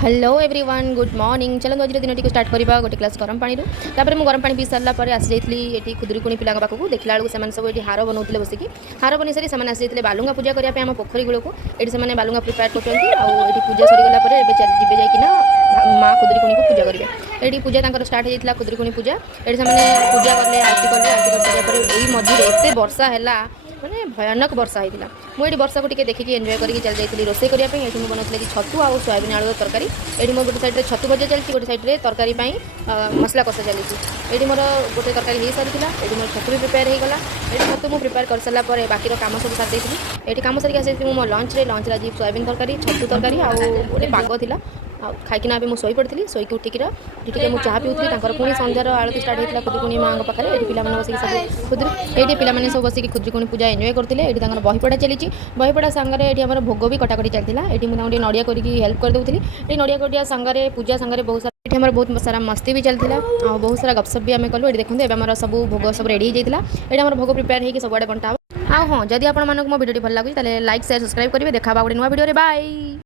Hello everyone good morning. चलो आज दिन टी स्टार्ट करवा गोटे ग्लास गरम पानी तापर मुझे गरम पानी पी सारा पर आसी जाइली ये खुदुरीकुणी पिला पाखक देखला बेलू से सब ये हार बनाते बसिकी हार बन सारी से आसी जाते बालुंगा पूजा करने आम पोखरी कूल को ये से बालुंगा प्रिपेयर कर पूजा सरीगला जी जाइना माँ खुदुरीकुणी को पूजा करेंगे। ये पूजा स्टार्ट होता खुदुरीकुणी पूजा ये पूजा कले आरती कले आरती कर सारे यही मझे एत वर्षा है मैंने भयानक वर्षा होता मुझे वर्षा को देखिए एंजॉय करके चल जाइए रोसे करने ये बनाती कि छतु आउ सोयाबीन आलू तरकारी ये मोर गोटे सैड्रे छतु भजा चलती गोटे सैड्रे तरकारी मसला कषा चली ये मोर गोटे तरकारी हो सारी ये मोर छतु भी प्रिपेयर होगा ये छतु मुझे प्रिपेयर कर सारापर बाकी काम सब सारी देती ये कम सारिक आसी मो लंच आज सोयाबीन तरकारी छतु तरकारी आउ गोटे पाग था खाइकिना भी मुझे पड़ी शोक उठिक मुझे चाह पीऊली पुणी सन्धार आरती स्टार्ट होता खुदुरीकुणी माँ पाखे ये पिला बस सब खुदुरी ये पिलाने सब बस खुदुरीकुणी पूजा एंजॉय करते ये बही पढ़ा चली बही पढ़ा सांगे ये भोग भी कटाकटी चलता ये मुझे नड़िया करके हेल्प कर दूसरी ये नड़िया कटिया सांगे पूजा सांगे बहुत सारा ये बहुत सारा मस्ती भी चलता और बहुत सारा गपसप भी आम कलु ये देखते हैं सब भोग सब रेडी हो जाता ये भोग प्रिपेयर होगी सबुआड़े बंटा हाँ जदि आपको मो भिडियो भल लगे लाइक शेयर सब्सक्राइब करेंगे देखा गोटे नुआ भिडियो बाय।